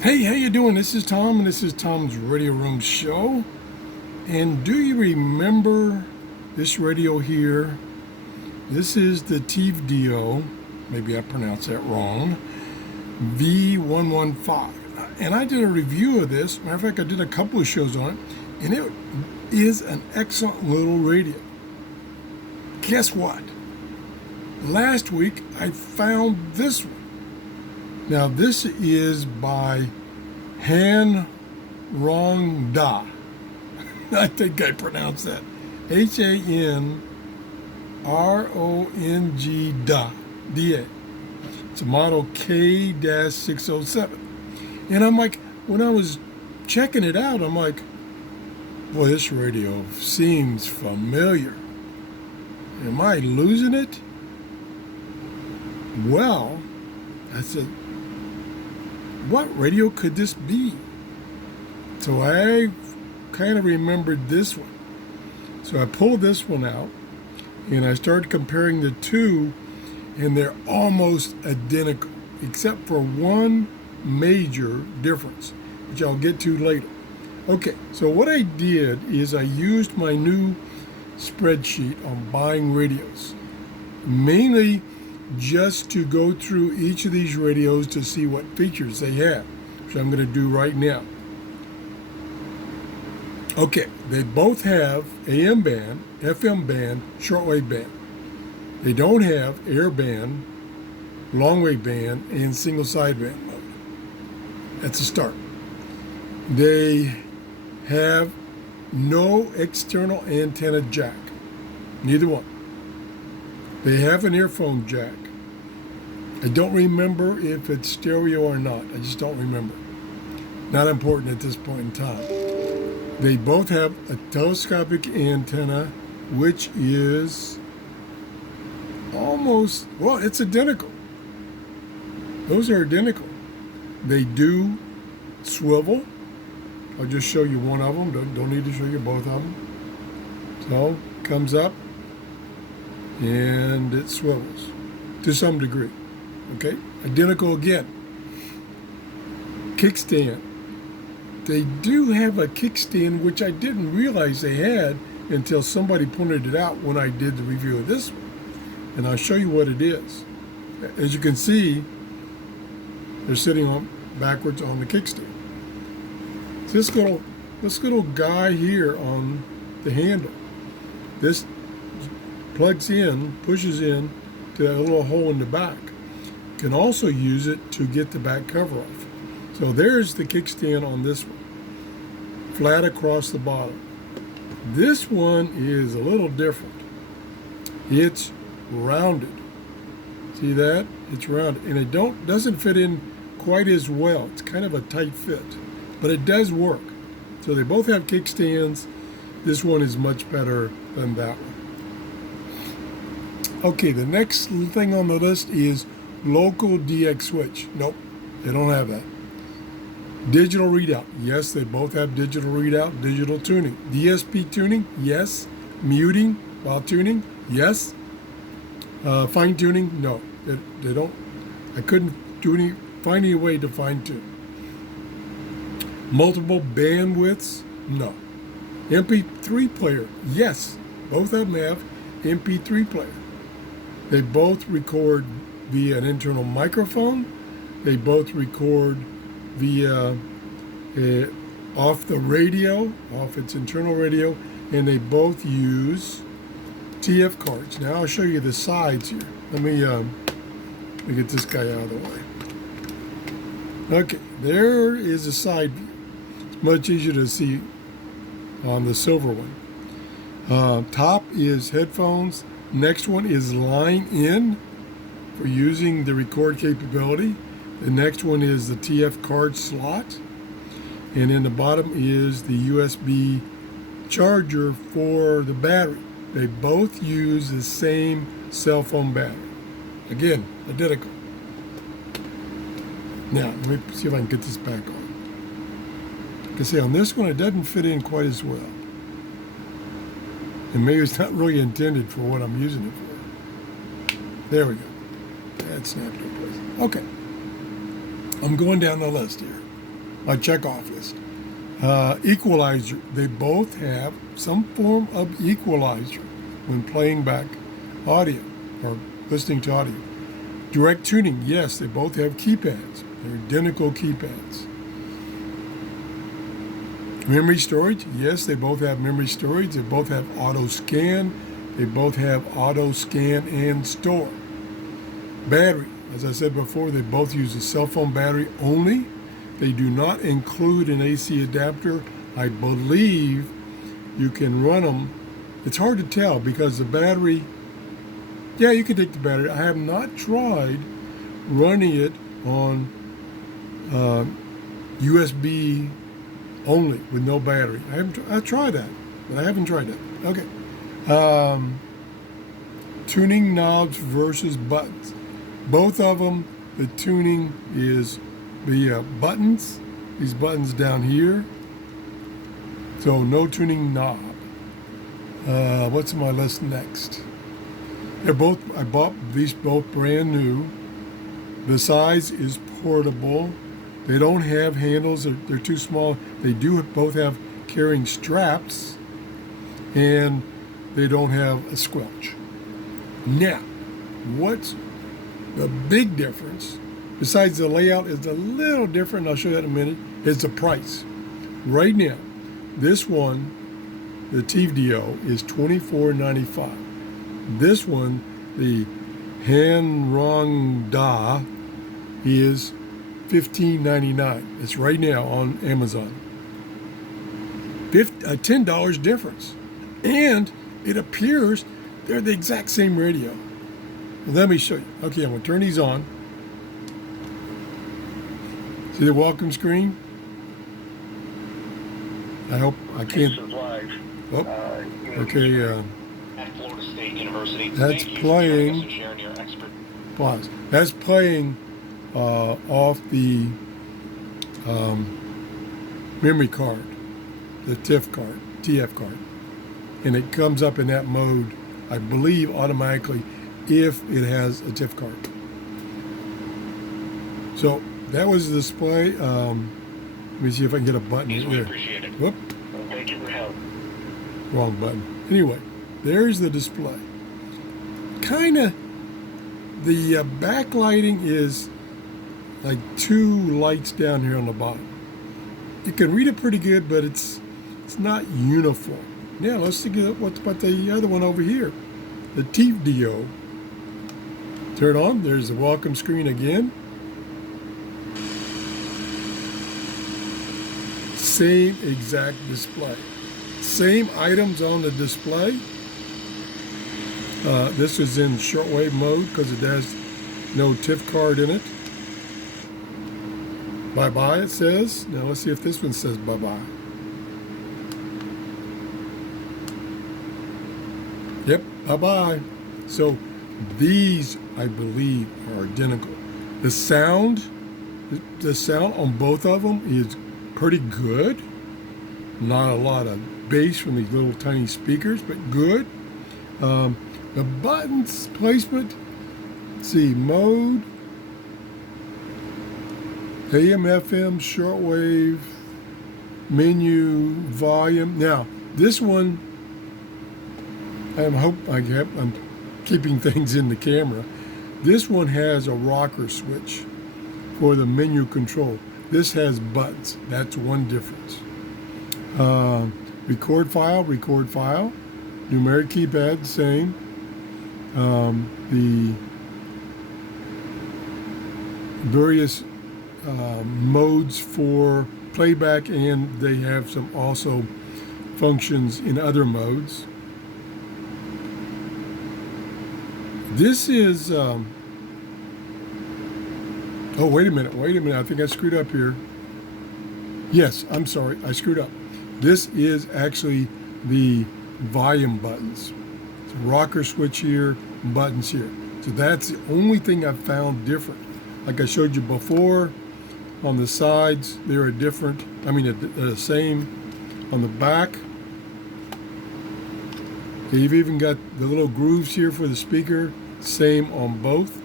Hey, how you doing? This is Tom, and this is Tom's Radio Room Show. And do you remember this radio here? This is the TIVDIO, maybe I pronounced that wrong, V-115. And I did a review of this. Matter of fact, I did a couple of shows on it, and it is an excellent little radio. Guess what? Last week, I found this one. Now, this is by HanRongDa. I think I pronounced that. HanRongDa. It's a model K-607. And I'm like, when I was checking it out, I'm like, boy, this radio seems familiar. Am I losing it? Well, I said, what radio could this be? So I kind of remembered this one. So I pulled this one out and I started comparing the two, and they're almost identical, except for one major difference, which I'll get to later. Okay, so what I did is I used my new spreadsheet on buying radios, mainly just to go through each of these radios to see what features they have, which I'm going to do right now. Okay, they both have AM band, FM band, shortwave band. They don't have air band, longwave band, and single sideband mode. That's a start. They have no external antenna jack, neither one. They have an earphone jack. I don't remember if it's stereo or not. I just don't remember. Not important at this point in time. They both have a telescopic antenna, which is almost, well, it's identical. Those are identical. They do swivel. I'll just show you one of them. Don't need to show you both of them. So, comes up and it swivels to some degree. Okay, identical again. Kickstand. They do have a kickstand, which I didn't realize they had until somebody pointed it out when I did the review of this one. And I'll show you what it is. As you can see, they're sitting on backwards on the kickstand. This little guy here on the handle, this plugs in, pushes in to a little hole in the back. You can also use it to get the back cover off. So there's the kickstand on this one, flat across the bottom. This one is a little different. It's rounded. See that? It's rounded, and it doesn't fit in quite as well. It's kind of a tight fit, but it does work. So they both have kickstands. This one is much better than that one. Okay, the next thing on the list is local DX switch. Nope, they don't have that. Digital readout. Yes, they both have digital readout, digital tuning. DSP tuning, yes. Muting while tuning, yes. Fine tuning, no. They don't. I couldn't find any way to fine tune. Multiple bandwidths, no. MP3 player, yes. Both of them have MP3 player. They both record via an internal microphone. They both record via off the radio, off its internal radio, and they both use TF cards. Now I'll show you the sides here. Let me get this guy out of the way. Okay, there is a side view. It's much easier to see on the silver one. Top is headphones. Next one is line in for using the record capability. The next one is the TF card slot. And in the bottom is the USB charger for the battery. They both use the same cell phone battery. Again, identical. Now, let me see if I can get this back on. You can see on this one, it doesn't fit in quite as well. And maybe it's not really intended for what I'm using it for. There we go. That snapped in place. Okay. I'm going down the list here. my checkoff list. Equalizer. They both have some form of equalizer when playing back audio or listening to audio. Direct tuning. Yes, they both have keypads. They're identical keypads. Memory storage. Yes, they both have memory storage. They both have auto scan. They both have auto scan and store. Battery. As I said before, they both use a cell phone battery only. They do not include an AC adapter. I believe you can run them. It's hard to tell because the battery, yeah, you can take the battery. I have not tried running it on USB only with no battery. I tried that, but I haven't tried that. Okay. Tuning knobs versus buttons. Both of them, the tuning is the buttons, these buttons down here. So no tuning knob. What's on my list next? They're both, I bought these both brand new. The size is portable. They don't have handles, they're too small. They do both have carrying straps, and they don't have a squelch. Now, what's the big difference, besides the layout is a little different, I'll show you that in a minute, is the price. Right now, this one, the TIVDIO, is $24.95. This one, the HanRongDa, is $15.99. It's right now on Amazon. $10 difference. And it appears they're the exact same radio. Let me show you. Okay, I'm going to turn these on. See the welcome screen? I hope I can't. Oh, okay. At Florida State University. That's playing. Pause. That's playing off the memory card, the TIF card, TF card, and it comes up in that mode, I believe, automatically if it has a TIF card. So that was the display. Let me see if I can get a button here. Appreciate it. Whoop. Thank you for help. Wrong button. Anyway, there's the display. Kind of, the backlighting is like two lights down here on the bottom. You can read it pretty good, but it's not uniform. Now let's see what about the other one over here, the TIVDIO. Turn on. There's the welcome screen again. Same exact display. Same items on the display. This is in shortwave mode because it has no TIF card in it. Bye-bye, it says. Now let's see if this one says bye-bye. Yep, bye-bye. So these, I believe, are identical. The sound on both of them is pretty good. Not a lot of bass from these little tiny speakers, but good. The buttons placement, let's see, mode, AM, FM, shortwave, menu, volume. Now, this one, I'm keeping things in the camera. This one has a rocker switch for the menu control. This has buttons. That's one difference. Record file. Numeric keypad, same. The various modes for playback, and they have some also functions in other modes. This is, oh, wait a minute, I think I screwed up here. Yes, I'm sorry, I screwed up. This is actually the volume buttons. It's a rocker switch here, buttons here. So that's the only thing I've found different. Like I showed you before, on the sides, they're different. I mean, they're the same. On the back, you've even got the little grooves here for the speaker, same on both.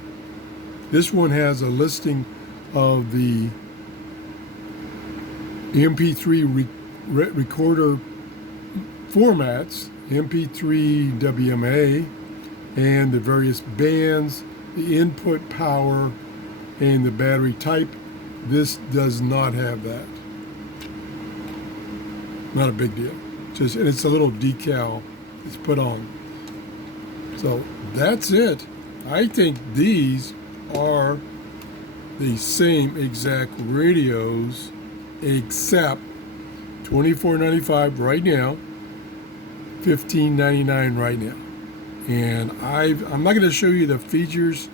This one has a listing of the MP3 recorder formats, MP3 WMA, and the various bands, the input power, and the battery type. This does not have that. Not a big deal. Just, and it's a little decal it's put on. So that's it. I think these are the same exact radios, except $24.95 right now, $15.99 right now. And I'm not going to show you the features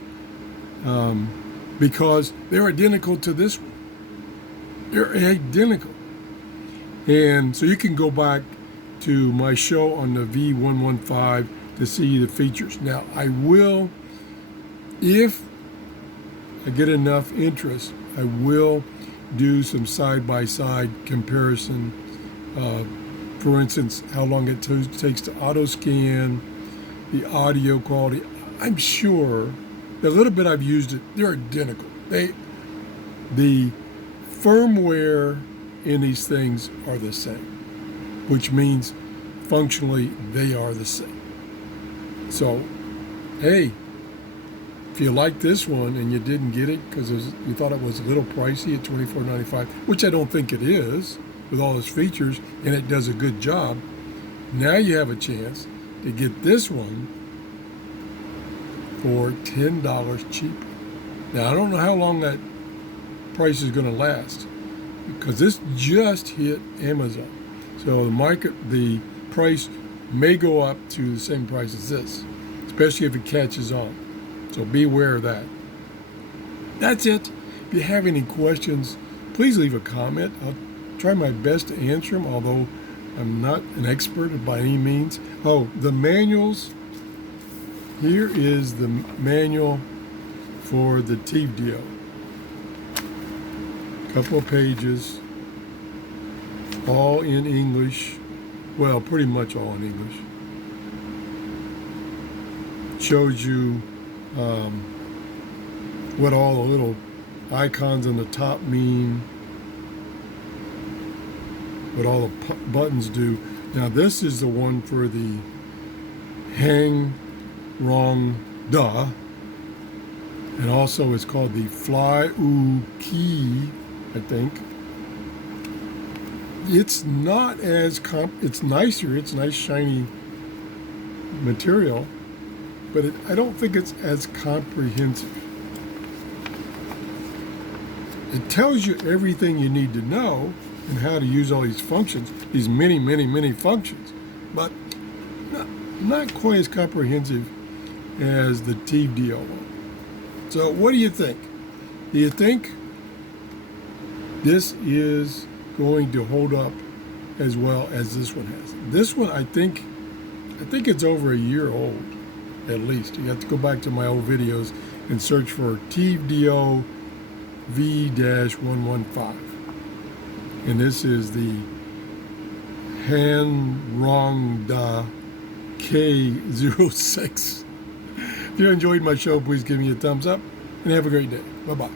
because they're identical to this one. They're identical. And so you can go back to my show on the V-115 to see the features. Now, I will, if I get enough interest, I will do some side-by-side comparison. For instance, how long it takes to auto scan, the audio quality. I'm sure the little bit I've used it, they're identical. The firmware in these things are the same, which means functionally they are the same. So, hey, if you like this one and you didn't get it because you thought it was a little pricey at $24.95, which I don't think it is with all its features, and it does a good job, now you have a chance to get this one for $10 cheaper. Now, I don't know how long that price is going to last because this just hit Amazon. So the price may go up to the same price as this, especially if it catches on. So be aware of that. That's it. If you have any questions, please leave a comment. I'll try my best to answer them, although I'm not an expert by any means. Oh, the manuals. Here is the manual for the TIVDIO. Couple of pages, all in English. Well, pretty much all in English. Shows you what all the little icons on the top mean, what all the buttons do. Now this is the one for the HanRongDa, and also it's called the Flyoukki, I think. It's not as it's nicer. It's nice shiny material, but I don't think it's as comprehensive. It tells you everything you need to know and how to use all these functions, these many, many, many functions, but not quite as comprehensive as the TIVDIO one. So what do you think? Do you think this is going to hold up as well as this one has? This one, I think it's over a year old, at least. You have to go back to my old videos and search for TIVDIO V-115. And this is the HanRongDa K-607. If you enjoyed my show, please give me a thumbs up and have a great day. Bye-bye.